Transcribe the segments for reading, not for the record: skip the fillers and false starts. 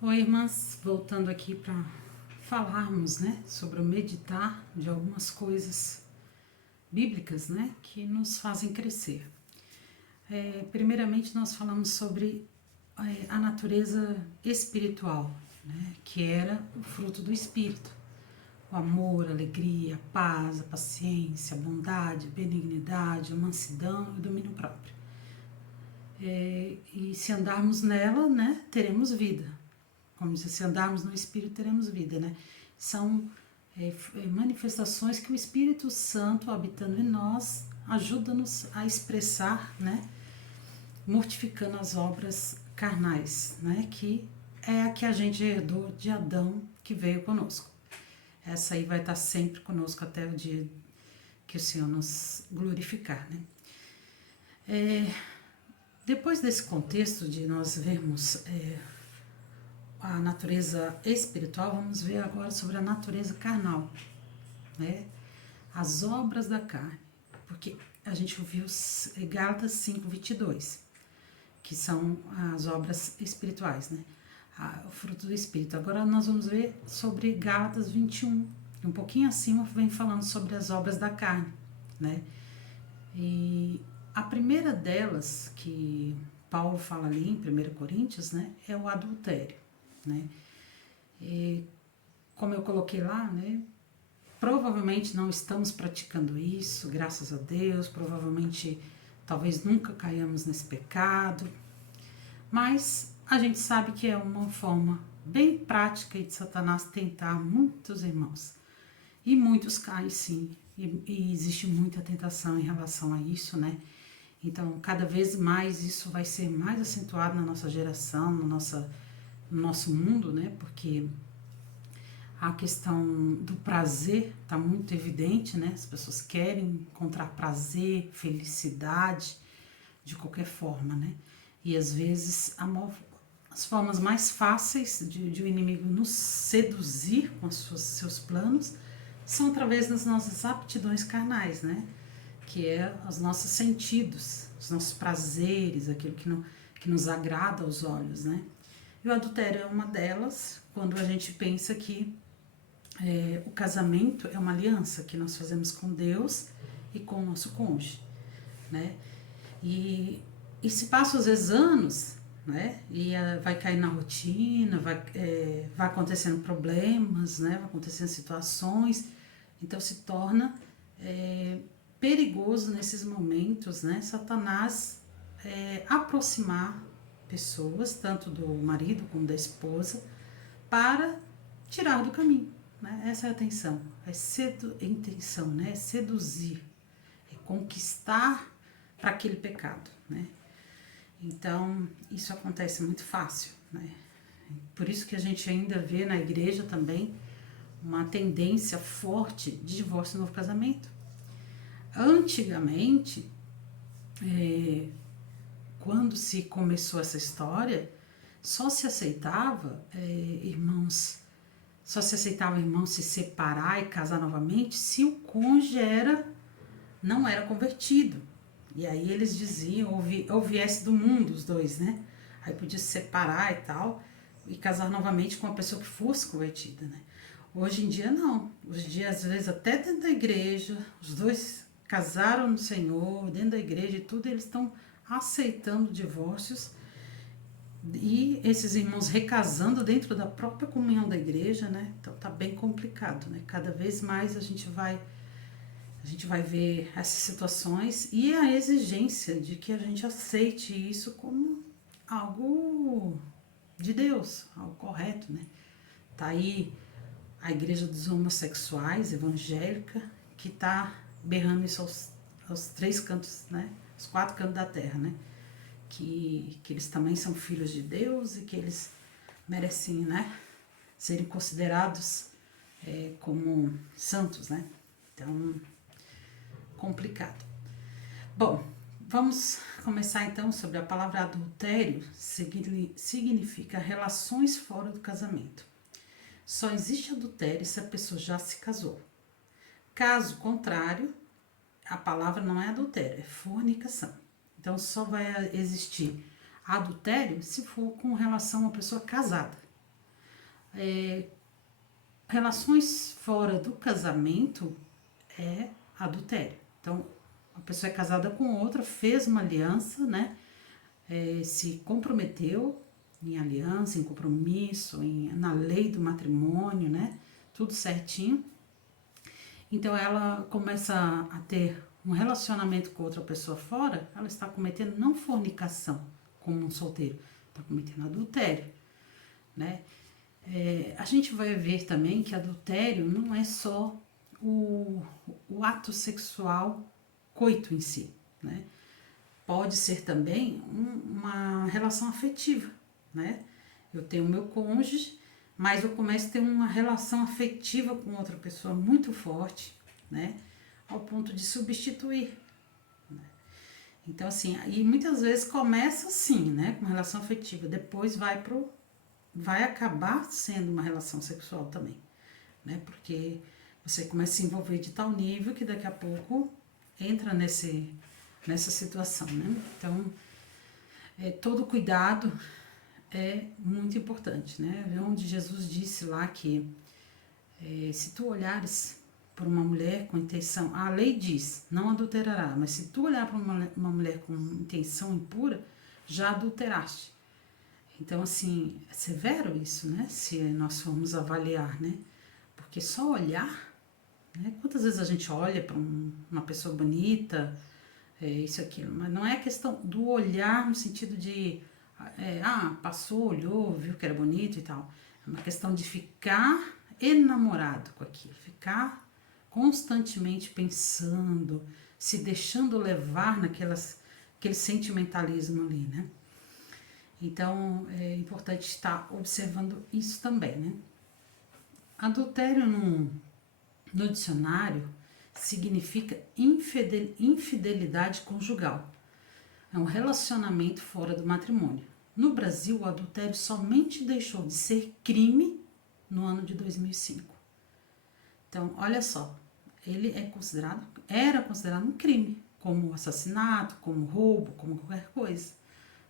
Oi, irmãs, voltando aqui para falarmos, sobre o meditar de algumas coisas bíblicas, que nos fazem crescer. Primeiramente, nós falamos sobre a natureza espiritual, que era o fruto do Espírito. O amor, a alegria, a paz, a paciência, a bondade, a benignidade, a mansidão e o domínio próprio. E se andarmos nela, teremos vida. Como diz, se andarmos no Espírito, teremos vida, São manifestações que o Espírito Santo, habitando em nós, ajuda-nos a expressar, mortificando as obras carnais, que é a que a gente herdou de Adão, que veio conosco. Essa aí vai estar sempre conosco até o dia que o Senhor nos glorificar, Depois desse contexto de nós vermos a natureza espiritual, vamos ver agora sobre a natureza carnal, as obras da carne, porque a gente ouviu Gálatas 5:22, que são as obras espirituais, o fruto do Espírito. Agora nós vamos ver sobre Gálatas 21, um pouquinho acima vem falando sobre as obras da carne, E a primeira delas, que Paulo fala ali em 1 Coríntios, é o adultério, E como eu coloquei lá, provavelmente não estamos praticando isso, graças a Deus, provavelmente talvez nunca caiamos nesse pecado, mas a gente sabe que é uma forma bem prática de Satanás tentar muitos irmãos. E muitos caem sim, e existe muita tentação em relação a isso, Então, cada vez mais isso vai ser mais acentuado na nossa geração, no nosso mundo, Porque a questão do prazer está muito evidente, As pessoas querem encontrar prazer, felicidade, de qualquer forma, E às vezes as formas mais fáceis de o inimigo nos seduzir com seus planos são através das nossas aptidões carnais, Que é os nossos sentidos, os nossos prazeres, aquilo que nos agrada aos olhos, E o adultério é uma delas, quando a gente pensa que o casamento é uma aliança que nós fazemos com Deus e com o nosso cônjuge, E se passam às vezes anos, E vai cair na rotina, vai acontecendo problemas, vai acontecendo situações, então se torna perigoso nesses momentos, Satanás aproximar pessoas, tanto do marido como da esposa, para tirar do caminho, Essa é a intenção, intenção, é seduzir, é conquistar para aquele pecado, Então, isso acontece muito fácil, Por isso que a gente ainda vê na igreja também uma tendência forte de divórcio e novo casamento. Antigamente, quando se começou essa história, só se aceitava irmãos se separar e casar novamente se o cônjuge não era convertido. E aí eles diziam, ou viesse do mundo os dois, Aí podia se separar e tal, e casar novamente com uma pessoa que fosse convertida, Hoje em dia não. Hoje em dia, às vezes, até dentro da igreja, os dois casaram no Senhor, dentro da igreja e tudo, eles estão aceitando divórcios e esses irmãos recasando dentro da própria comunhão da igreja, Então tá bem complicado, Cada vez mais a gente vai ver essas situações e a exigência de que a gente aceite isso como algo de Deus, algo correto, Tá aí a igreja dos homossexuais, evangélica, que tá berrando isso aos três cantos, os quatro cantos da terra, Que eles também são filhos de Deus e que eles merecem, serem considerados como santos, Então, complicado. Bom, vamos começar então sobre a palavra adultério. Significa relações fora do casamento. Só existe adultério se a pessoa já se casou. Caso contrário, a palavra não é adultério, é fornicação. Então só vai existir adultério se for com relação a uma pessoa casada, Relações fora do casamento é adultério. Então, a pessoa é casada com outra, fez uma aliança, né? Se comprometeu em aliança, em compromisso, na lei do matrimônio, né? Tudo certinho. Então, ela começa a ter um relacionamento com outra pessoa fora, ela está cometendo não fornicação, como um solteiro, está cometendo adultério, né? A gente vai ver também que adultério não é só o ato sexual coito em si, né? Pode ser também uma relação afetiva, né? Eu tenho meu cônjuge, mas eu começo a ter uma relação afetiva com outra pessoa muito forte, né? Ao ponto de substituir. Então, assim, e muitas vezes começa assim, né? Com relação afetiva, depois vai acabar sendo uma relação sexual também, né? Porque você começa a se envolver de tal nível que daqui a pouco entra nessa situação, né? Então, todo cuidado é muito importante, né? Onde Jesus disse lá que se tu olhares para uma mulher com intenção, a lei diz, não adulterará, mas se tu olhar para uma mulher com intenção impura, já adulteraste. Então, assim, é severo isso, né? Se nós formos avaliar, né? Porque só olhar, né? Quantas vezes a gente olha para uma pessoa bonita, isso, aquilo, mas não é questão do olhar no sentido de, passou, olhou, viu que era bonito e tal. É uma questão de ficar enamorado com aquilo, ficar constantemente pensando, se deixando levar aquele sentimentalismo ali, né? Então, é importante estar observando isso também, né? Adultério no dicionário significa infidelidade conjugal. É um relacionamento fora do matrimônio. No Brasil, o adultério somente deixou de ser crime no ano de 2005. Então, olha só, ele era considerado um crime, como assassinato, como roubo, como qualquer coisa,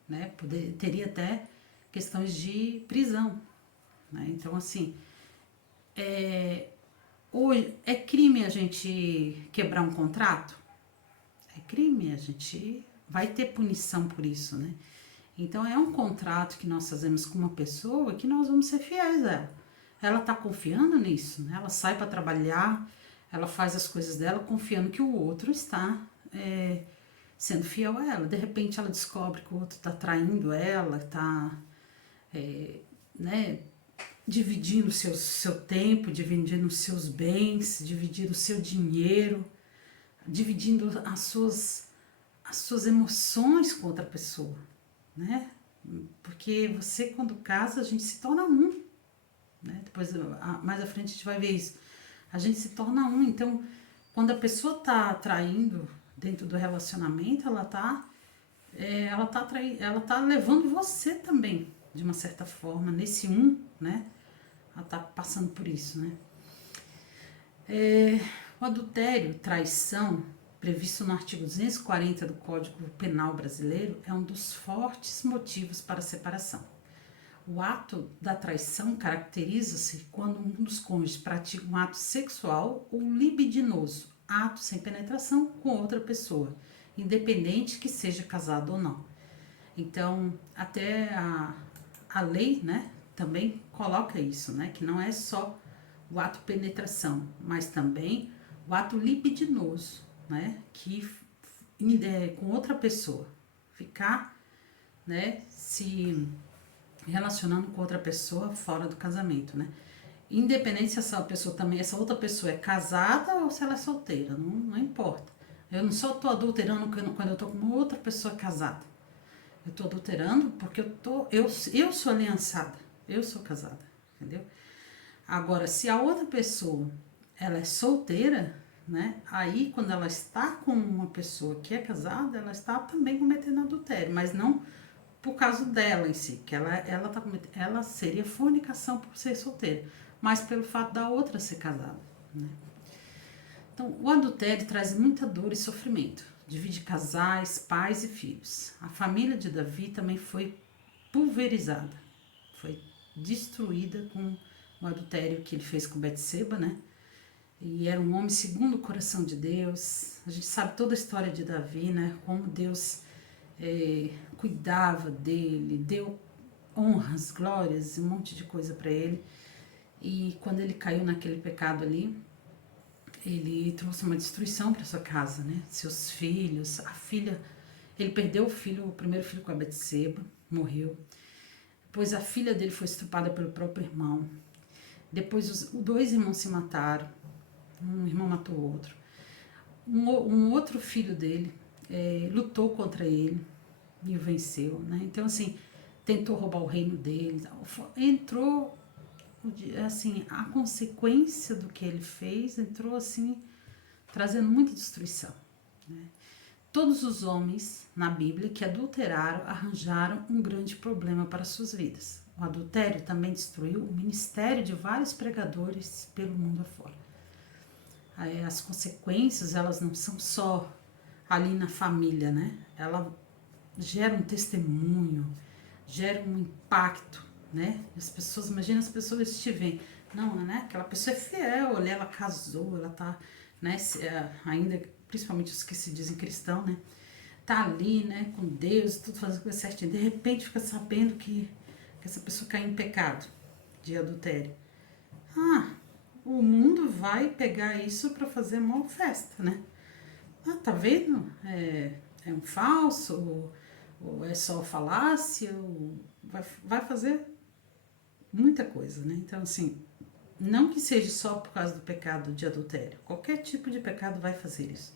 né? Teria até questões de prisão, né? Então, assim, hoje é crime a gente quebrar um contrato? É crime, a gente vai ter punição por isso, né? Então é um contrato que nós fazemos com uma pessoa que nós vamos ser fiéis a ela. Ela tá confiando nisso, né? Ela sai para trabalhar, ela faz as coisas dela confiando que o outro está sendo fiel a ela. De repente ela descobre que o outro está traindo ela, está né, dividindo seu tempo, dividindo os seus bens, dividindo o seu dinheiro, dividindo as suas emoções com outra pessoa, né? Porque você, quando casa, a gente se torna um, né? Depois, mais à frente, a gente vai ver isso. A gente se torna um. Então, quando a pessoa tá traindo dentro do relacionamento, ela tá levando você também, de uma certa forma, nesse um, né? Ela tá passando por isso, né? O adultério, traição, previsto no artigo 240 do Código Penal Brasileiro, é um dos fortes motivos para a separação. O ato da traição caracteriza-se quando um dos cônjuges pratica um ato sexual ou libidinoso, ato sem penetração com outra pessoa, independente que seja casado ou não. Então, até a lei, né, também coloca isso, né, que não é só o ato penetração, mas também o ato libidinoso, né, que com outra pessoa, ficar, né, se relacionando com outra pessoa fora do casamento, né? Independente se essa outra pessoa é casada ou se ela é solteira, não importa. Eu não só tô adulterando quando eu tô com uma outra pessoa casada. Eu tô adulterando porque eu sou aliançada, eu sou casada, entendeu? Agora, se a outra pessoa, ela é solteira, né? Aí, quando ela está com uma pessoa que é casada, ela está também cometendo adultério, mas não por causa dela em si, que ela seria fornicação por ser solteira, mas pelo fato da outra ser casada, né? Então, o adultério traz muita dor e sofrimento, divide casais, pais e filhos. A família de Davi também foi pulverizada, foi destruída com o adultério que ele fez com Betseba, né? E era um homem segundo o coração de Deus. A gente sabe toda a história de Davi, né? Como Deus cuidava dele, deu honras, glórias, um monte de coisa para ele. E quando ele caiu naquele pecado ali, ele trouxe uma destruição para sua casa, né? Seus filhos, a filha, ele perdeu o primeiro filho com a Betseba, morreu. Depois a filha dele foi estuprada pelo próprio irmão. Depois os dois irmãos se mataram. Um irmão matou o outro. Um outro filho dele lutou contra ele e o venceu, né? Então, assim, tentou roubar o reino dele. Entrou, assim, a consequência do que ele fez entrou, assim, trazendo muita destruição, né? Todos os homens na Bíblia que adulteraram arranjaram um grande problema para suas vidas. O adultério também destruiu o ministério de vários pregadores pelo mundo afora. As consequências, elas não são só ali na família, né? Ela gera um testemunho, gera um impacto, né? As pessoas, imagina as pessoas te veem, não, né? Aquela pessoa é fiel, olha, ela casou, ela tá, né? Ainda, principalmente os que se dizem cristão, né? Tá ali, né? Com Deus, tudo fazendo coisa certinho. De repente fica sabendo que essa pessoa caiu em pecado de adultério. O mundo vai pegar isso para fazer uma festa, né? Tá vendo? É um falso, ou é só falácia, ou vai fazer muita coisa, né? Então, assim, não que seja só por causa do pecado de adultério. Qualquer tipo de pecado vai fazer isso.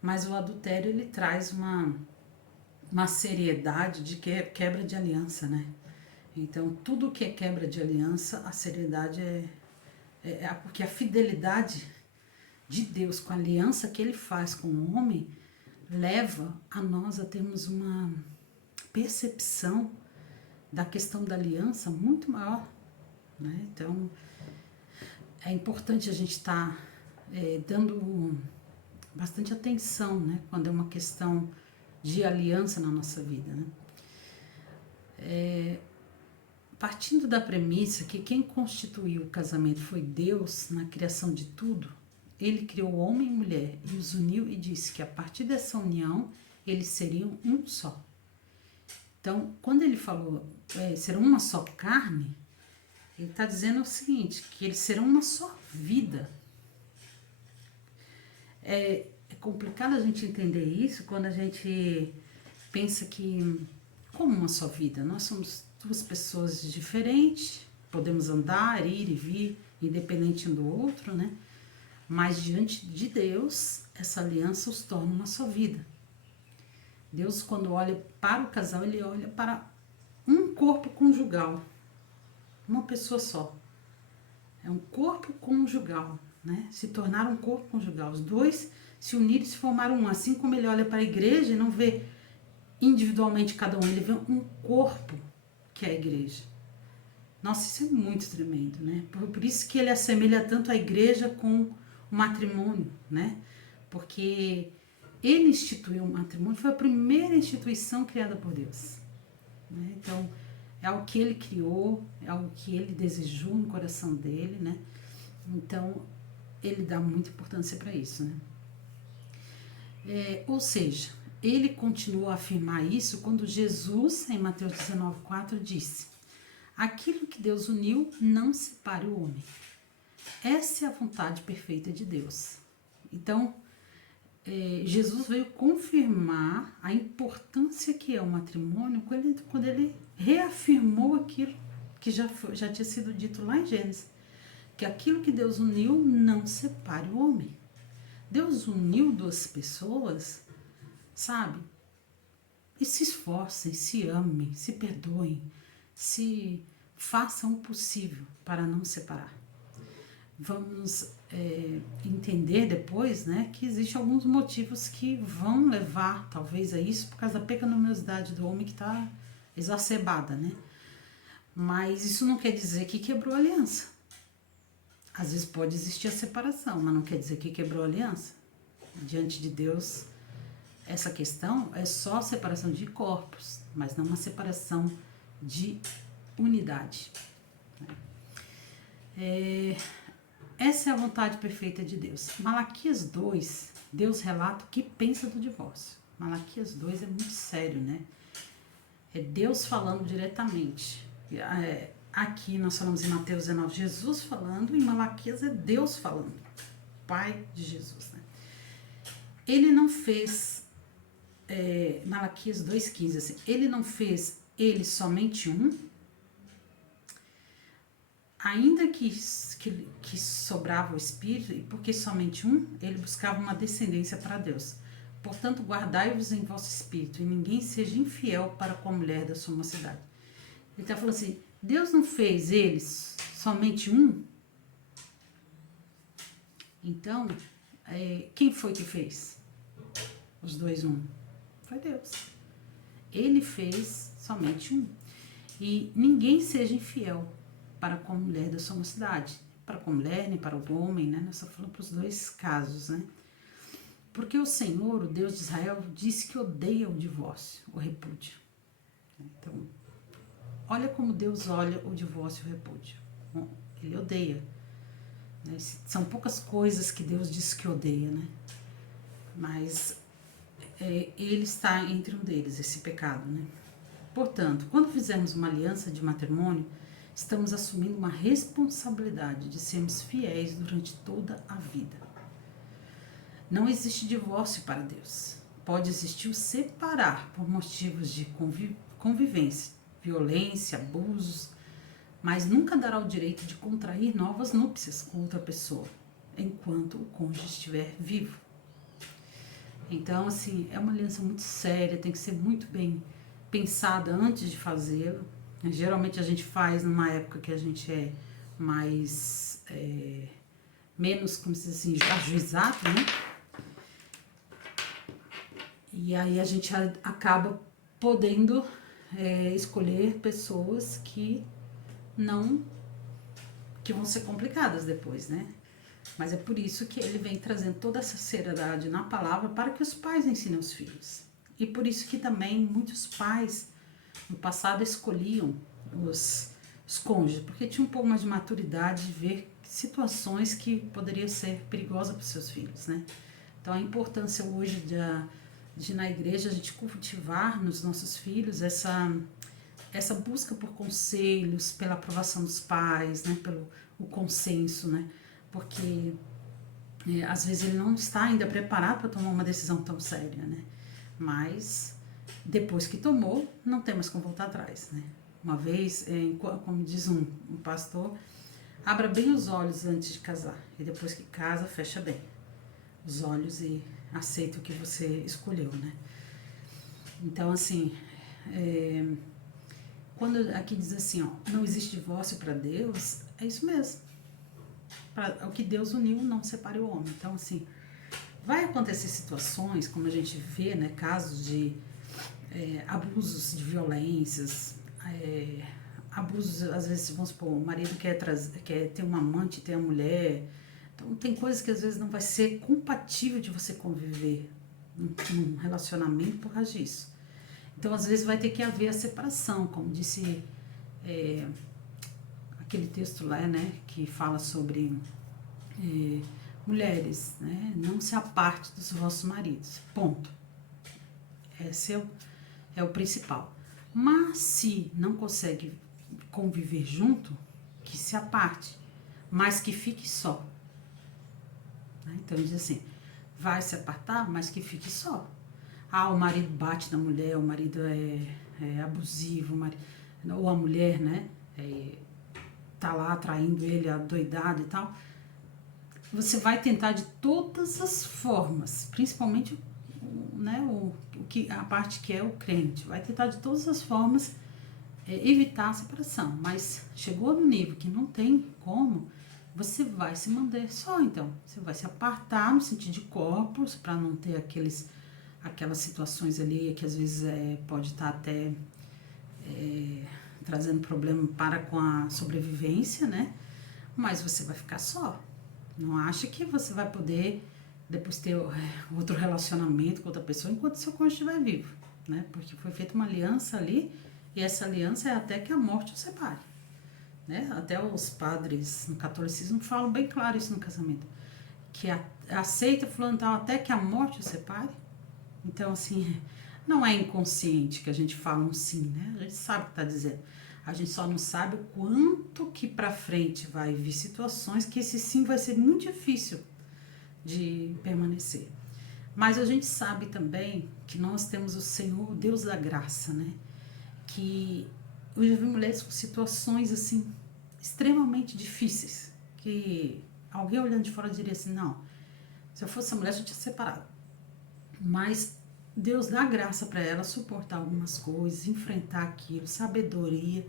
Mas o adultério, ele traz uma seriedade de quebra de aliança, né? Então, tudo que é quebra de aliança, a seriedade porque a fidelidade de Deus com a aliança que ele faz com o homem leva a nós a termos uma percepção da questão da aliança muito maior, né? Então, é importante a gente estar dando bastante atenção, né? Quando é uma questão de aliança na nossa vida, né? Partindo da premissa que quem constituiu o casamento foi Deus na criação de tudo, ele criou homem e mulher e os uniu e disse que a partir dessa união eles seriam um só. Então, quando ele falou serão uma só carne, ele está dizendo o seguinte, que eles serão uma só vida. É complicado a gente entender isso quando a gente pensa que, como uma só vida, nós somos duas pessoas diferentes, podemos andar, ir e vir, independente um do outro, né? Mas diante de Deus, essa aliança os torna uma só vida. Deus, quando olha para o casal, ele olha para um corpo conjugal, uma pessoa só. É um corpo conjugal, né? Se tornar um corpo conjugal. Os dois se uniram e se formaram um. Assim como ele olha para a igreja e não vê individualmente cada um, ele vê um corpo que é a igreja. Nossa, isso é muito tremendo, né? Por isso que ele assemelha tanto a igreja com o matrimônio, né? Porque ele instituiu o matrimônio, foi a primeira instituição criada por Deus, né? Então, é algo que ele criou, é algo que ele desejou no coração dele, né? Então, ele dá muita importância para isso, né? Ou seja, ele continuou a afirmar isso quando Jesus, em Mateus 19,4, disse: aquilo que Deus uniu, não separe o homem. Essa é a vontade perfeita de Deus. Então, Jesus veio confirmar a importância que é o matrimônio quando ele reafirmou aquilo que já tinha sido dito lá em Gênesis, que aquilo que Deus uniu, não separe o homem. Deus uniu duas pessoas, sabe? E se esforcem, se amem, se perdoem, se façam o possível para não separar. Vamos entender depois, né, que existem alguns motivos que vão levar, talvez, a isso, por causa da pecaminosidade do homem que está exacerbada, né? Mas isso não quer dizer que quebrou a aliança. Às vezes pode existir a separação, mas não quer dizer que quebrou a aliança. Diante de Deus, essa questão é só separação de corpos, mas não uma separação de unidade. Essa é a vontade perfeita de Deus. Malaquias 2, Deus relata o que pensa do divórcio. Malaquias 2 é muito sério, né? É Deus falando diretamente. Aqui nós falamos em Mateus 19, Jesus falando, em Malaquias é Deus falando, Pai de Jesus, né? Ele não fez, Malaquias 2,15, assim, ele não fez ele somente um, ainda que sobrava o Espírito, e porque somente um, ele buscava uma descendência para Deus. Portanto, guardai-vos em vosso espírito, e ninguém seja infiel para com a mulher da sua mocidade. Ele está falando assim, Deus não fez eles somente um? Então, quem foi que fez os dois um? Foi Deus. Ele fez somente um. E ninguém seja infiel para com a mulher da sua mocidade. Para com a mulher, nem para o homem, né? Nós estamos falando para os dois casos, né? Porque o Senhor, o Deus de Israel, disse que odeia o divórcio, o repúdio. Então, olha como Deus olha o divórcio e o repúdio. Ele odeia. Né? São poucas coisas que Deus diz que odeia, né? Mas ele está entre um deles, esse pecado, né? Portanto, quando fizermos uma aliança de matrimônio, estamos assumindo uma responsabilidade de sermos fiéis durante toda a vida. Não existe divórcio para Deus. Pode existir o separar por motivos de convivência, violência, abusos, mas nunca dará o direito de contrair novas núpcias com outra pessoa, enquanto o cônjuge estiver vivo. Então, assim, é uma aliança muito séria, tem que ser muito bem pensada antes de fazê-la. Geralmente a gente faz numa época que a gente é mais, menos, como se diz assim, ajuizado, né? E aí a gente acaba podendo escolher pessoas que vão ser complicadas depois, né? Mas é por isso que ele vem trazendo toda essa seriedade na palavra para que os pais ensinem os filhos. E por isso que também muitos pais no passado escolhiam os cônjuges, porque tinham um pouco mais de maturidade de ver situações que poderiam ser perigosas para os seus filhos, né? Então a importância hoje de na igreja a gente cultivar nos nossos filhos essa busca por conselhos, pela aprovação dos pais, né, pelo o consenso, né, porque às vezes ele não está ainda preparado para tomar uma decisão tão séria, né, mas depois que tomou, não tem mais como voltar atrás, né. Uma vez, como diz um pastor, abra bem os olhos antes de casar, e depois que casa, fecha bem os olhos e aceita o que você escolheu, né. Então, assim, quando aqui diz assim, ó, não existe divórcio para Deus, é isso mesmo. O que Deus uniu, não separe o homem. Então, assim, vai acontecer situações, como a gente vê, né, casos de abusos, de violências, abusos, às vezes, vamos supor, o marido quer ter uma amante, ter uma mulher. Então, tem coisas que às vezes não vai ser compatível de você conviver num relacionamento por causa disso. Então, às vezes, vai ter que haver a separação, como disse aquele texto lá, né, que fala sobre mulheres, né, não se aparte dos vossos maridos, ponto. Esse é o principal. Mas, se não consegue conviver junto, que se aparte, mas que fique só. Né? Então, ele diz assim, vai se apartar, mas que fique só. O marido bate na mulher, o marido é abusivo, ou a mulher, né, tá lá traindo ele, adoidado e tal. Você vai tentar de todas as formas, principalmente, né, a parte que é o crente, vai tentar de todas as formas evitar a separação, mas chegou no nível que não tem como, você vai se manter só, então. Você vai se apartar no sentido de corpos, para não ter aquelas situações ali que às vezes pode estar até trazendo problema com a sobrevivência, né? Mas você vai ficar só. Não acha que você vai poder depois ter outro relacionamento com outra pessoa enquanto seu cônjuge estiver vivo, né? Porque foi feita uma aliança ali e essa aliança é até que a morte o separe. né? Até os padres no catolicismo falam bem claro isso no casamento, que aceita fulano tal até que a morte o separe. Então, assim, não é inconsciente que a gente fala um sim, né? A gente sabe o que está dizendo. A gente só não sabe o quanto que para frente vai vir situações que esse sim vai ser muito difícil de permanecer. Mas a gente sabe também que nós temos o Senhor, o Deus da graça, né? Que eu já vi mulheres com situações assim extremamente difíceis, que alguém olhando de fora diria assim, não, se eu fosse essa mulher, eu já tinha separado. Mas Deus dá graça para ela suportar algumas coisas, enfrentar aquilo, sabedoria.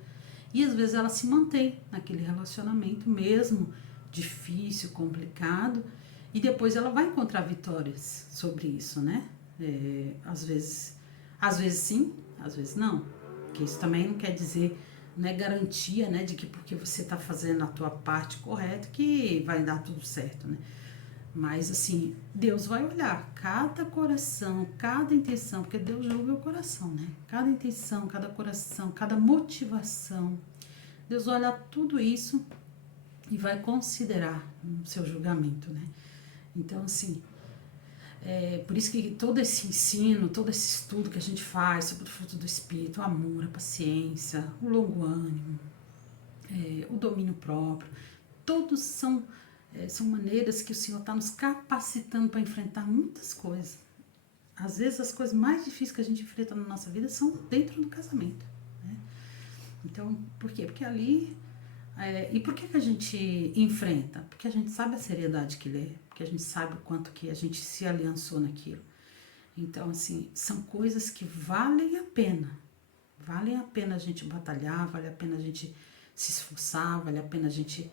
E às vezes ela se mantém naquele relacionamento mesmo difícil, complicado, e depois ela vai encontrar vitórias sobre isso, né? Às vezes sim, às vezes não. Porque isso também não quer dizer, não é garantia, né, de que porque você está fazendo a tua parte correta que vai dar tudo certo, né? Mas assim, Deus vai olhar cada coração, cada intenção, porque Deus julga o coração, né? Cada intenção, cada coração, cada motivação. Deus olha tudo isso e vai considerar no seu julgamento, né? Então, assim, por isso que todo esse ensino, todo esse estudo que a gente faz sobre o fruto do Espírito, o amor, a paciência, o longo ânimo, o domínio próprio, todos são maneiras que o Senhor está nos capacitando para enfrentar muitas coisas. Às vezes as coisas mais difíceis que a gente enfrenta na nossa vida são dentro do casamento, né? Então, por quê? Porque ali... e por que a gente enfrenta? Porque a gente sabe a seriedade que ele é, porque a gente sabe o quanto que a gente se aliançou naquilo. Então, assim, são coisas que valem a pena. Valem a pena a gente batalhar, vale a pena a gente se esforçar, vale a pena a gente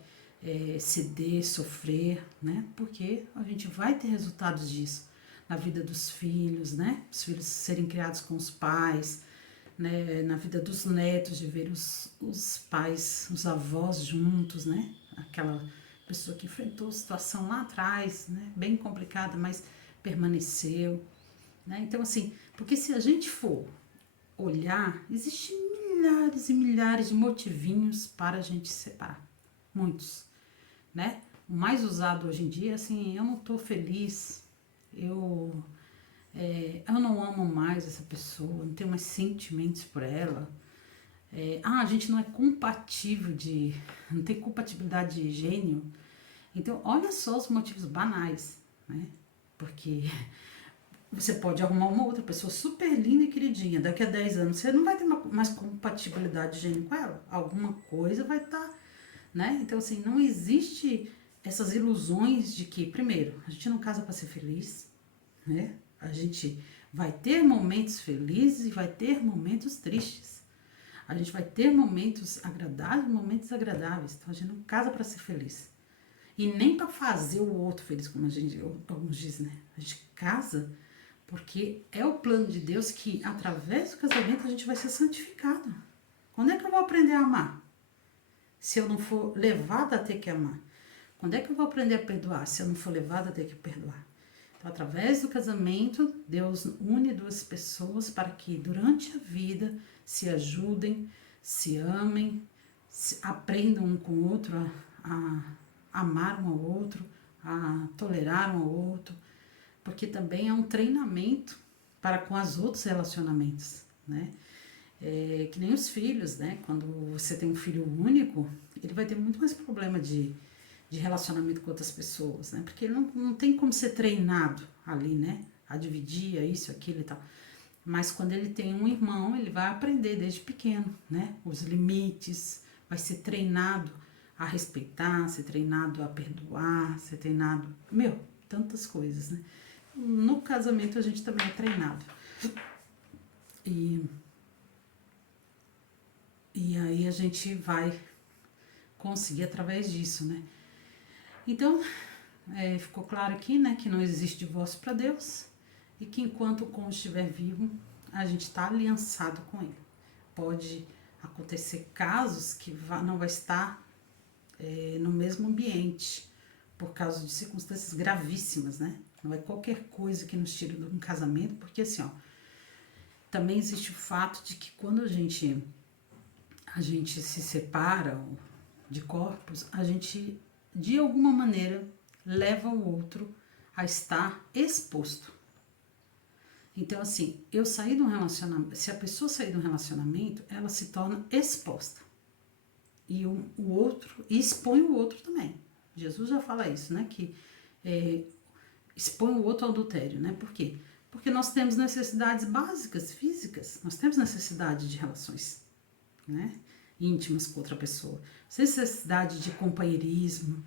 ceder, sofrer, né? Porque a gente vai ter resultados disso na vida dos filhos, né? Os filhos serem criados com os pais, né? Na vida dos netos, de ver os pais, os avós juntos, né? Aquela pessoa que enfrentou a situação lá atrás, né? Bem complicada, mas permaneceu, né? Então, assim, porque se a gente for olhar, existem milhares e milhares de motivinhos para a gente se separar. Muitos, né? O mais usado hoje em dia, assim, eu não tô feliz, eu, eu não amo mais essa pessoa, não tenho mais sentimentos por ela. A gente não é compatível não tem compatibilidade de gênio. Então, olha só os motivos banais, né? Porque você pode arrumar uma outra pessoa super linda e queridinha. Daqui a 10 anos você não vai ter mais compatibilidade de gênero com ela. Alguma coisa vai estar, né? Então, assim, não existe essas ilusões de que, primeiro, a gente não casa para ser feliz, né? A gente vai ter momentos felizes e vai ter momentos tristes. A gente vai ter momentos agradáveis e momentos desagradáveis. Então, a gente não casa para ser feliz. E nem para fazer o outro feliz, como alguns dizem, né? A gente casa porque é o plano de Deus que, através do casamento, a gente vai ser santificado. Quando é que eu vou aprender a amar? Se eu não for levada a ter que amar. Quando é que eu vou aprender a perdoar? Se eu não for levada a ter que perdoar. Então, através do casamento, Deus une duas pessoas para que, durante a vida, se ajudem, se amem, aprendam um com o outro a amar um ao outro, a tolerar um ao outro, porque também é um treinamento para com os outros relacionamentos, né? Que nem os filhos, né? Quando você tem um filho único, ele vai ter muito mais problema de relacionamento com outras pessoas, né? Porque ele não tem como ser treinado ali, né? A dividir isso, aquilo e tal. Mas quando ele tem um irmão, ele vai aprender desde pequeno, né? Os limites, vai ser treinado a respeitar, ser treinado a perdoar, ser treinado... tantas coisas, né? No casamento a gente também é treinado. E aí a gente vai conseguir através disso, né? Então, ficou claro aqui, né, que não existe divórcio para Deus e que enquanto o cônjuge estiver vivo, a gente está aliançado com ele. Pode acontecer casos que não vai estar no mesmo ambiente por causa de circunstâncias gravíssimas, né? Não é qualquer coisa que nos tire de um casamento, porque assim, ó, também existe o fato de que quando a gente se separa, de corpos, a gente, de alguma maneira, leva o outro a estar exposto. Então, assim, eu saí de um relacionamento, se a pessoa sair de um relacionamento, ela se torna exposta. E o outro, e expõe o outro também. Jesus já fala isso, né? Que expõe o outro ao adultério, né? Por quê? Porque nós temos necessidades básicas, físicas. Nós temos necessidade de relações, né? Íntimas com outra pessoa. Necessidade de companheirismo.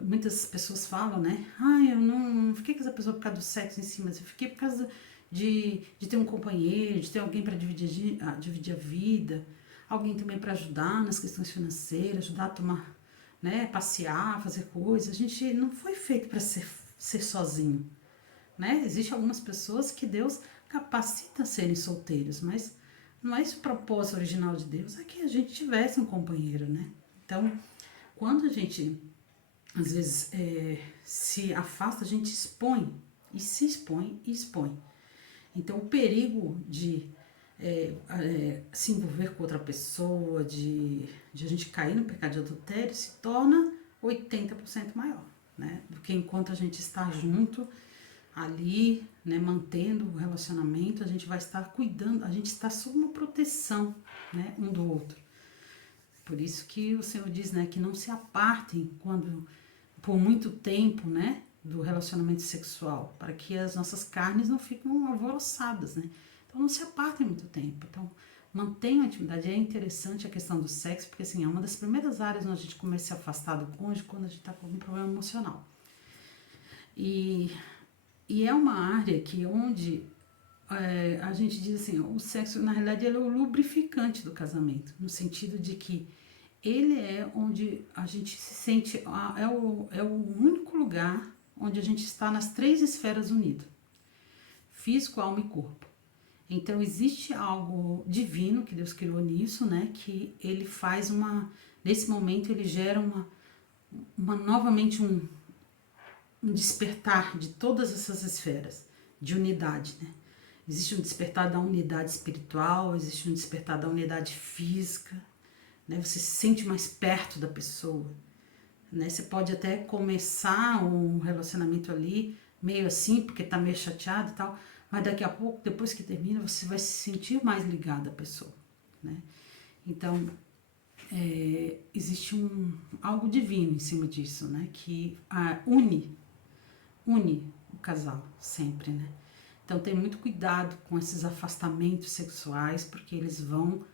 Muitas pessoas falam, né? Eu não fiquei com essa pessoa por causa do sexo em si, mas eu fiquei por causa de ter um companheiro, de ter alguém para dividir a vida, alguém também para ajudar nas questões financeiras, ajudar a tomar, né, passear, fazer coisas. A gente não foi feito para ser sozinho, né? Existem algumas pessoas que Deus capacita a serem solteiros, mas não é esse o propósito original de Deus, é que a gente tivesse um companheiro, né? Então, quando a gente às vezes se afasta, a gente expõe, e se expõe e expõe. Então, o perigo de se envolver com outra pessoa, de a gente cair no pecado de adultério, se torna 80% maior, né? Do que enquanto a gente está junto, ali, né, mantendo o relacionamento, a gente vai estar cuidando, a gente está sob uma proteção, né, um do outro. Por isso que o Senhor diz, né, que não se apartem por muito tempo, né, do relacionamento sexual, para que as nossas carnes não fiquem alvoroçadas, né? Então não se apartem muito tempo. Então mantenham a intimidade. É interessante a questão do sexo, porque assim, é uma das primeiras áreas onde a gente começa a se afastar do cônjuge quando a gente está com algum problema emocional. E é uma área que onde a gente diz assim, o sexo na realidade ele é o lubrificante do casamento, no sentido de que ele é onde a gente se sente, é o único lugar onde a gente está nas 3 esferas unidas, físico, alma e corpo. Então existe algo divino que Deus criou nisso, né? Que ele faz nesse momento ele gera novamente um despertar de todas essas esferas de unidade, né? Existe um despertar da unidade espiritual, existe um despertar da unidade física, né? Você se sente mais perto da pessoa, né? Você pode até começar um relacionamento ali meio assim, porque tá meio chateado e tal, mas daqui a pouco, depois que termina, você vai se sentir mais ligado à pessoa, né? Então, existe algo divino em cima disso, né? Que une o casal sempre, né? Então, tem muito cuidado com esses afastamentos sexuais, porque eles vão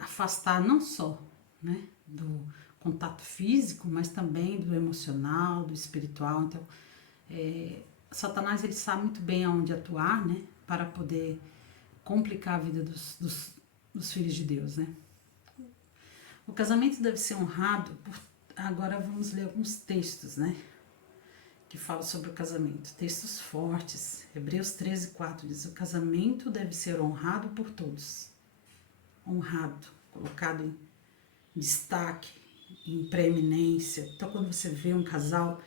afastar não só, né, do contato físico, mas também do emocional, do espiritual. Então, Satanás ele sabe muito bem aonde atuar, né, para poder complicar a vida dos filhos de Deus, né. O casamento deve ser honrado agora vamos ler alguns textos, né, que falam sobre o casamento. Textos fortes. Hebreus 13:4 diz: o casamento deve ser honrado por todos. Honrado, colocado em destaque, em preeminência. Então, quando você vê um casal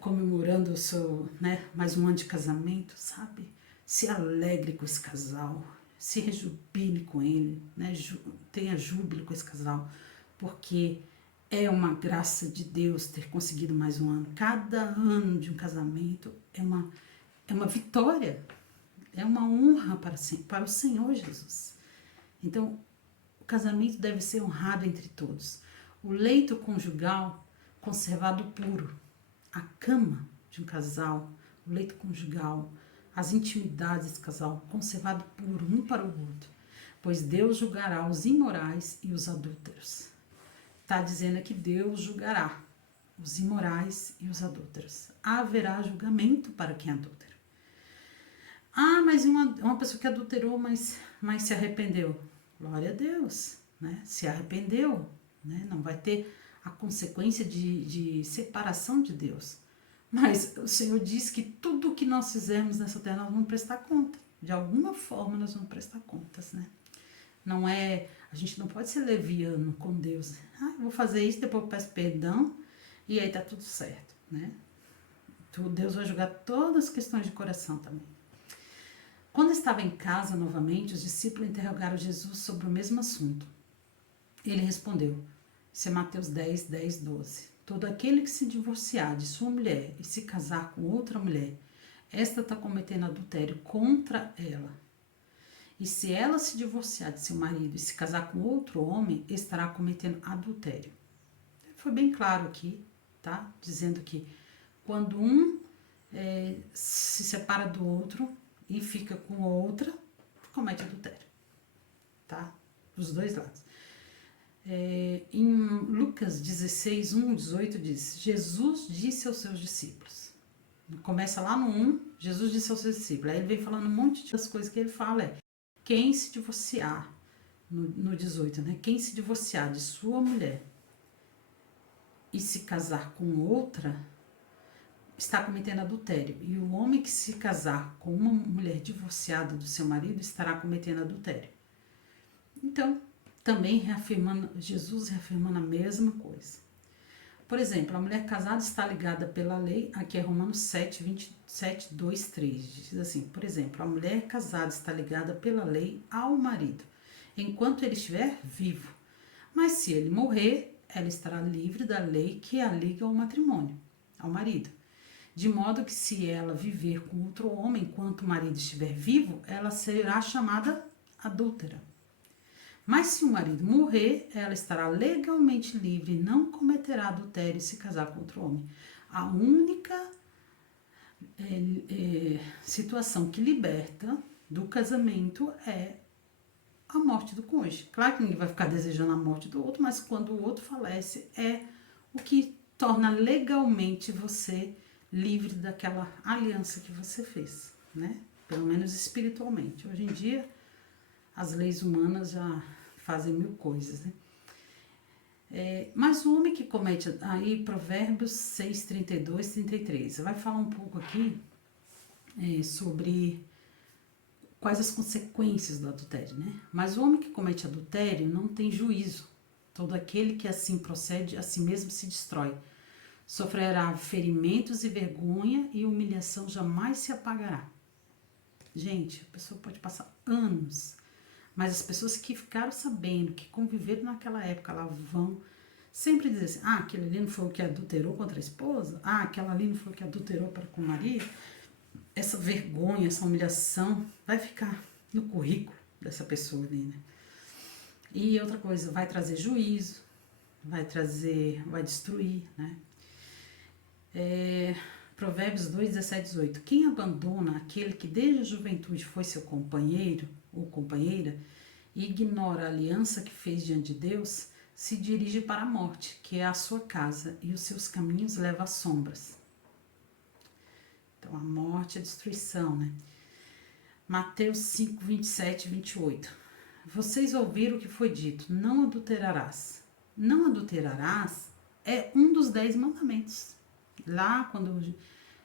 comemorando o seu, né, mais um ano de casamento, sabe? Se alegre com esse casal, se rejubile com ele, né? Tenha júbilo com esse casal, porque é uma graça de Deus ter conseguido mais um ano. Cada ano de um casamento é uma vitória, é uma honra para o Senhor Jesus. Então, o casamento deve ser honrado entre todos. O leito conjugal conservado puro. A cama de um casal, o leito conjugal, as intimidades desse casal conservado puro um para o outro. Pois Deus julgará os imorais e os adúlteros. Está dizendo aqui que Deus julgará os imorais e os adúlteros. Haverá julgamento para quem adúltero. Mas uma pessoa que adulterou, mas se arrependeu. Glória a Deus, né? Se arrependeu, né? Não vai ter a consequência de separação de Deus. Mas o Senhor diz que tudo que nós fizermos nessa terra nós vamos prestar conta. De alguma forma nós vamos prestar contas, né? Não é, a gente não pode ser leviano com Deus. Eu vou fazer isso, depois eu peço perdão e aí tá tudo certo, né? Deus vai julgar todas as questões de coração também. Quando estava em casa novamente, os discípulos interrogaram Jesus sobre o mesmo assunto. Ele respondeu: Isso é Mateus 10, 10, 12. Todo aquele que se divorciar de sua mulher e se casar com outra mulher, esta está cometendo adultério contra ela. E se ela se divorciar de seu marido e se casar com outro homem, estará cometendo adultério. Foi bem claro aqui, tá? Dizendo que quando um se separa do outro e fica com outra, comete adultério, tá? Dos dois lados. Em Lucas 16, 1, 18 diz: Jesus disse aos seus discípulos. Começa lá no 1, Jesus disse aos seus discípulos. Aí ele vem falando um monte de coisas que ele fala. Quem se divorciar, no 18, né? Quem se divorciar de sua mulher e se casar com outra, está cometendo adultério. E o homem que se casar com uma mulher divorciada do seu marido estará cometendo adultério. Então, também Jesus reafirmando a mesma coisa. Por exemplo, a mulher casada está ligada pela lei, aqui é Romanos 7, 27, 2, 3. Diz assim, por exemplo, a mulher casada está ligada pela lei ao marido, enquanto ele estiver vivo. Mas se ele morrer, ela estará livre da lei que a liga ao matrimônio, ao marido. De modo que se ela viver com outro homem enquanto o marido estiver vivo, ela será chamada adúltera. Mas se o marido morrer, ela estará legalmente livre e não cometerá adultério e se casar com outro homem. A única situação que liberta do casamento é a morte do cônjuge. Claro que ninguém vai ficar desejando a morte do outro, mas quando o outro falece, é o que torna legalmente você livre daquela aliança que você fez, né? Pelo menos espiritualmente. Hoje em dia, as leis humanas já fazem mil coisas, né? Mas o homem que comete, aí Provérbios 6, 32, 33, vai falar um pouco aqui sobre quais as consequências do adultério, né? Mas o homem que comete adultério não tem juízo. Todo aquele que assim procede, a si mesmo se destrói. Sofrerá ferimentos e vergonha e humilhação jamais se apagará. Gente, a pessoa pode passar anos, mas as pessoas que ficaram sabendo, que conviveram naquela época, elas vão sempre dizer assim, aquele ali não foi o que adulterou contra a esposa? Aquela ali não foi o que adulterou para com o marido? Essa vergonha, essa humilhação vai ficar no currículo dessa pessoa ali, né? E outra coisa, vai trazer juízo, vai destruir, né? Provérbios 2, 17, 18. Quem abandona aquele que desde a juventude foi seu companheiro ou companheira e ignora a aliança que fez diante de Deus, se dirige para a morte, que é a sua casa, e os seus caminhos levam às sombras. Então, a morte é a destruição, né? Mateus 5, 27 e 28. Vocês ouviram o que foi dito, não adulterarás. Não adulterarás é um dos 10 mandamentos. Lá, quando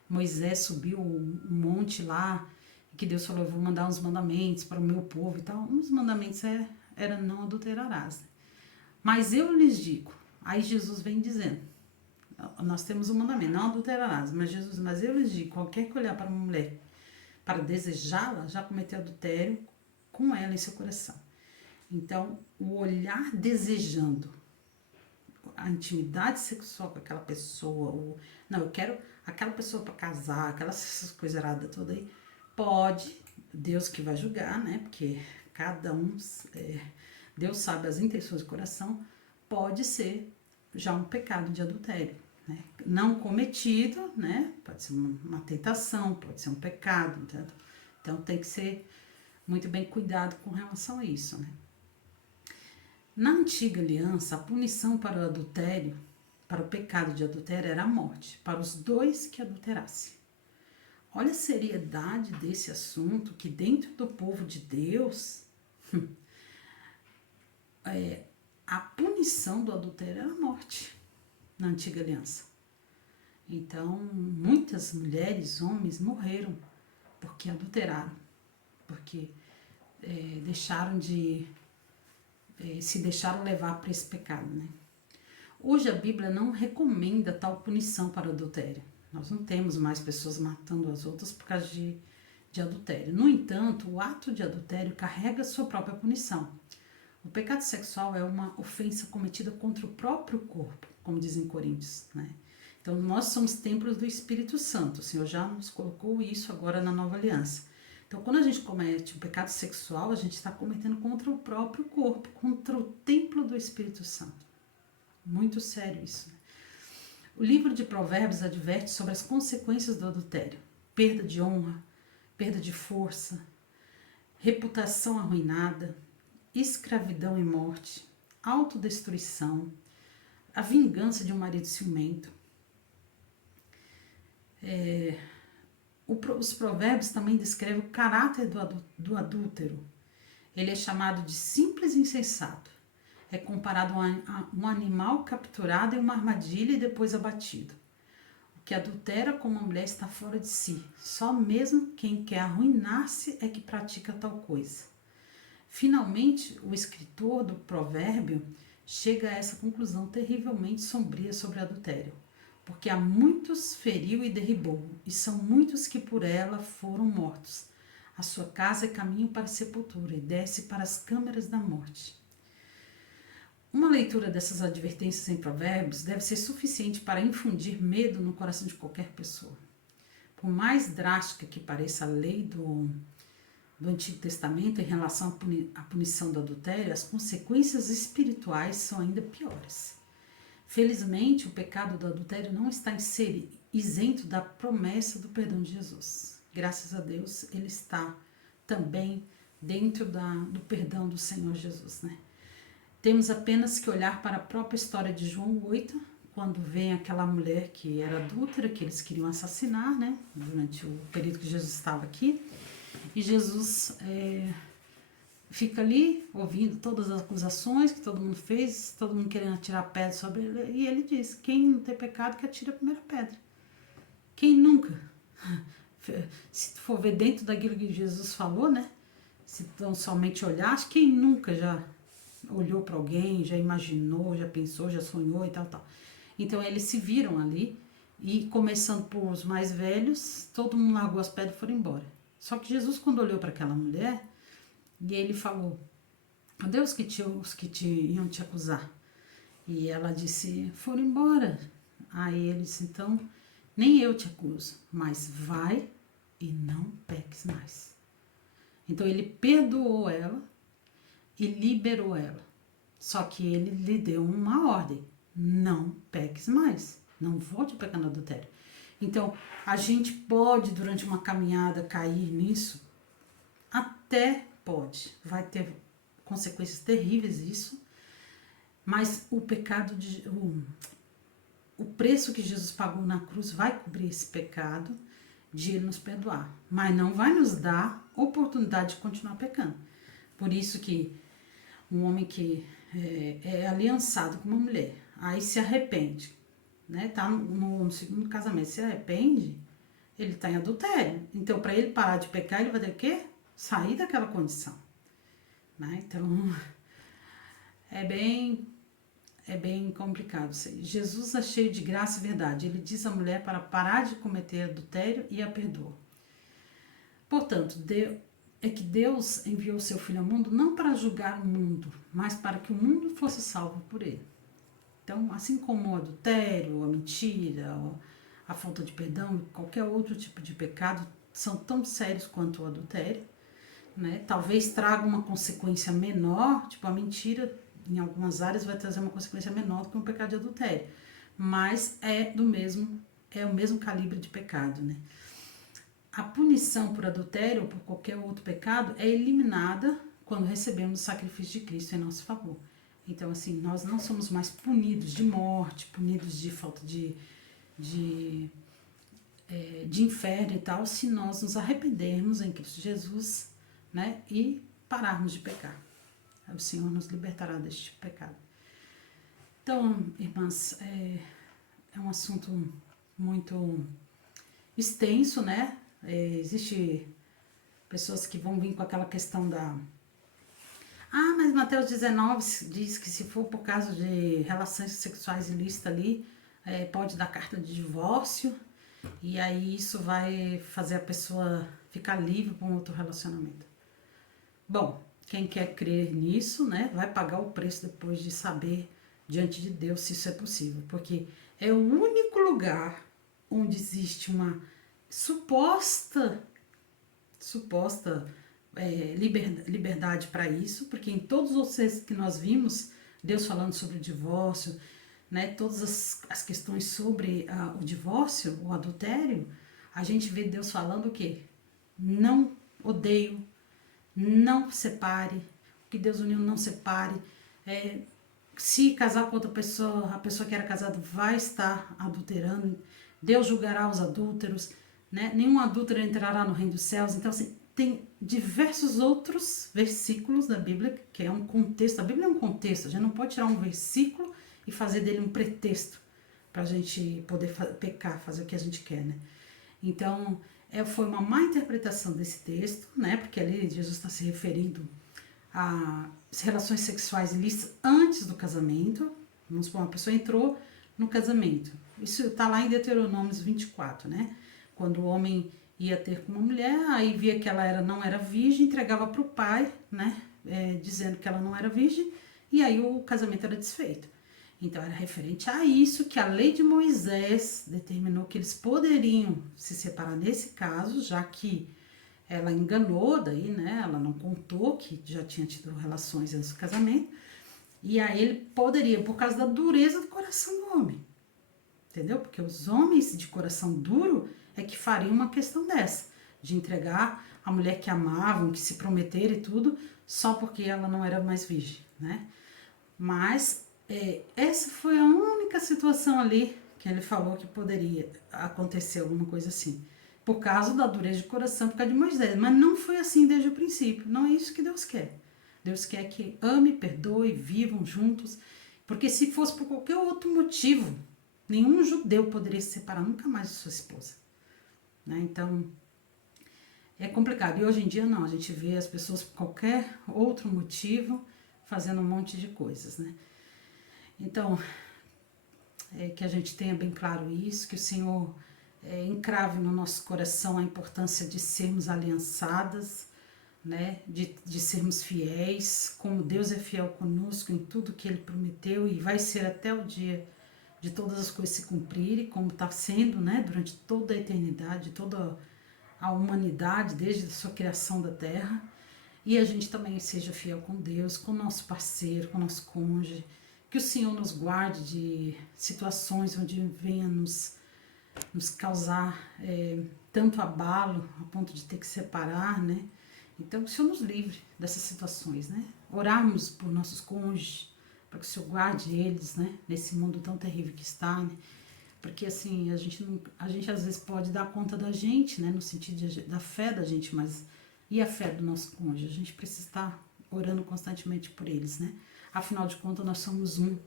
Moisés subiu um monte lá, que Deus falou, eu vou mandar uns mandamentos para o meu povo e tal. Um dos mandamentos era não adulterarás. Mas eu lhes digo, aí Jesus vem dizendo, nós temos um mandamento, não adulterarás, mas eu lhes digo, qualquer que olhar para uma mulher para desejá-la, já cometeu adultério com ela em seu coração. Então, o olhar desejando a intimidade sexual com aquela pessoa, não, eu quero aquela pessoa para casar, aquelas coisas erradas toda aí, pode, Deus que vai julgar, né? Porque cada um, Deus sabe as intenções do coração, pode ser já um pecado de adultério, né? Não cometido, né? Pode ser uma tentação, pode ser um pecado, entendeu? Então tem que ser muito bem cuidado com relação a isso, né? Na antiga aliança, a punição para o adultério, para o pecado de adultério, era a morte, para os dois que adulterassem. Olha a seriedade desse assunto, que dentro do povo de Deus, a punição do adultério era a morte, na antiga aliança. Então, muitas mulheres, homens, morreram porque adulteraram, porque se deixaram levar para esse pecado, né? Hoje a Bíblia não recomenda tal punição para o adultério. Nós não temos mais pessoas matando as outras por causa de adultério. No entanto, o ato de adultério carrega sua própria punição. O pecado sexual é uma ofensa cometida contra o próprio corpo, como dizem em Coríntios, né? Então, nós somos templos do Espírito Santo. O Senhor já nos colocou isso agora na nova aliança. Então, quando a gente comete um pecado sexual, a gente está cometendo contra o próprio corpo, contra o templo do Espírito Santo. Muito sério isso, né? O livro de Provérbios adverte sobre as consequências do adultério: perda de honra, perda de força, reputação arruinada, escravidão e morte, autodestruição, a vingança de um marido ciumento. Os provérbios também descrevem o caráter do adúltero. Ele é chamado de simples e insensato. É comparado a um animal capturado em uma armadilha e depois abatido. O que adultera com uma mulher está fora de si. Só mesmo quem quer arruinar-se é que pratica tal coisa. Finalmente, o escritor do provérbio chega a essa conclusão terrivelmente sombria sobre o adultério. Porque a muitos feriu e derribou, e são muitos que por ela foram mortos. A sua casa é caminho para a sepultura e desce para as câmaras da morte. Uma leitura dessas advertências em Provérbios deve ser suficiente para infundir medo no coração de qualquer pessoa. Por mais drástica que pareça a lei do Antigo Testamento em relação à punição do adultério, as consequências espirituais são ainda piores. Felizmente, o pecado do adultério não está isento da promessa do perdão de Jesus. Graças a Deus, ele está também dentro do perdão do Senhor Jesus, né? Temos apenas que olhar para a própria história de João 8, quando vem aquela mulher que era adúltera, que eles queriam assassinar, né? Durante o período que Jesus estava aqui. E Jesus fica ali, ouvindo todas as acusações que todo mundo fez, todo mundo querendo atirar pedra sobre ele. E ele diz, quem não tem pecado que atira a primeira pedra. Quem nunca? Se tu for ver dentro daquilo que Jesus falou, né? Se tão somente olhar, quem nunca já olhou para alguém, já imaginou, já pensou, já sonhou e tal. Então eles se viram ali e começando por os mais velhos, todo mundo largou as pedras e foram embora. Só que Jesus, quando olhou para aquela mulher, e ele falou, cadê os que iam te acusar? E ela disse, foram embora. Aí ele disse, então, nem eu te acuso, mas vai e não peques mais. Então ele perdoou ela e liberou ela. Só que ele lhe deu uma ordem, não peques mais, não volte a pecar no adultério. Então, a gente pode, durante uma caminhada, cair nisso, até pode, vai ter consequências terríveis isso, mas o pecado, o preço que Jesus pagou na cruz vai cobrir esse pecado de ele nos perdoar, mas não vai nos dar oportunidade de continuar pecando. Por isso que um homem que é aliançado com uma mulher, aí se arrepende, né? Tá no segundo casamento, se arrepende, ele tá em adultério. Então, para ele parar de pecar, ele vai ter o quê? Sair daquela condição, né? Então, é bem complicado isso aí. Jesus é cheio de graça e verdade. Ele diz à mulher para parar de cometer adultério e a perdoa. Portanto, é que Deus enviou seu Filho ao mundo não para julgar o mundo, mas para que o mundo fosse salvo por ele. Então, assim como o adultério, a mentira, a falta de perdão, qualquer outro tipo de pecado são tão sérios quanto o adultério, né? Talvez traga uma consequência menor, tipo a mentira, em algumas áreas vai trazer uma consequência menor do que um pecado de adultério, mas é o mesmo calibre de pecado, né? A punição por adultério ou por qualquer outro pecado é eliminada quando recebemos o sacrifício de Cristo em nosso favor. Então, assim, nós não somos mais punidos de morte, punidos de falta de inferno e tal, se nós nos arrependermos em Cristo Jesus, né, e pararmos de pecar. O Senhor nos libertará deste pecado. Então, irmãs, é um assunto muito extenso, né? Existe pessoas que vão vir com aquela questão mas Mateus 19 diz que se for por causa de relações sexuais ilícitas ali, pode dar carta de divórcio, e aí isso vai fazer a pessoa ficar livre para um outro relacionamento. Bom, Quem quer crer nisso, né, vai pagar o preço depois de saber diante de Deus se isso é possível, porque é o único lugar onde existe uma suposta liberdade para isso, porque em todos os textos que nós vimos, Deus falando sobre o divórcio, né, todas as questões sobre o divórcio, o adultério, a gente vê Deus falando o quê? Não odeio, não separe, o que Deus uniu não separe. Se casar com outra pessoa, a pessoa que era casada vai estar adulterando, Deus julgará os adúlteros, né? Nenhum adúltero entrará no reino dos céus. Então, assim, tem diversos outros versículos da Bíblia, que é um contexto. A Bíblia é um contexto, a gente não pode tirar um versículo e fazer dele um pretexto para a gente poder pecar, fazer o que a gente quer, né? Então, foi uma má interpretação desse texto, né? Porque ali Jesus está se referindo às relações sexuais ilícitas antes do casamento. Vamos supor, uma pessoa entrou no casamento. Isso está lá em Deuteronômios 24, né? Quando o homem ia ter com uma mulher, aí via que ela não era virgem, entregava para o pai, né? Dizendo que ela não era virgem, e aí o casamento era desfeito. Então era referente a isso que a lei de Moisés determinou que eles poderiam se separar nesse caso, já que ela enganou daí, né? Ela não contou que já tinha tido relações antes do casamento. E aí ele poderia, por causa da dureza do coração do homem. Entendeu? Porque os homens de coração duro é que fariam uma questão dessa, de entregar a mulher que amavam, que se prometeram e tudo, só porque ela não era mais virgem, né? Mas essa foi a única situação ali que ele falou que poderia acontecer alguma coisa assim. Por causa da dureza de coração, por causa de Moisés. Mas não foi assim desde o princípio. Não é isso que Deus quer. Deus quer que ame, perdoe, vivam juntos. Porque se fosse por qualquer outro motivo, nenhum judeu poderia se separar nunca mais de sua esposa. Né? Então, é complicado. E hoje em dia não, a gente vê as pessoas por qualquer outro motivo fazendo um monte de coisas, né? Então, que a gente tenha bem claro isso, que o Senhor encrave no nosso coração a importância de sermos aliançadas, né? De sermos fiéis, como Deus é fiel conosco em tudo que Ele prometeu e vai ser até o dia de todas as coisas se cumprirem, como está sendo, né? Durante toda a eternidade, toda a humanidade, desde a sua criação da terra. E a gente também seja fiel com Deus, com o nosso parceiro, com o nosso cônjuge. Que o Senhor nos guarde de situações onde venha nos causar tanto abalo, a ponto de ter que separar, né? Então, que o Senhor nos livre dessas situações, né? Orarmos por nossos cônjuges, para que o Senhor guarde eles, né? Nesse mundo tão terrível que está, né? Porque, assim, a gente às vezes pode dar conta da gente, né? No sentido da fé da gente, mas e a fé do nosso cônjuge? A gente precisa estar orando constantemente por eles, né? Afinal de contas, nós somos um.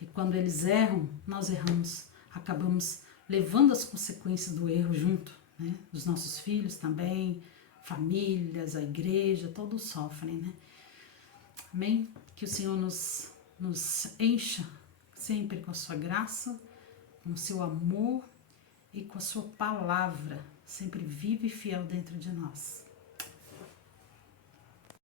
E quando eles erram, nós erramos. Acabamos levando as consequências do erro junto, né? Os nossos filhos também, famílias, a igreja, todos sofrem, né? Amém? Que o Senhor nos encha sempre com a sua graça, com o seu amor e com a sua palavra, sempre viva e fiel dentro de nós.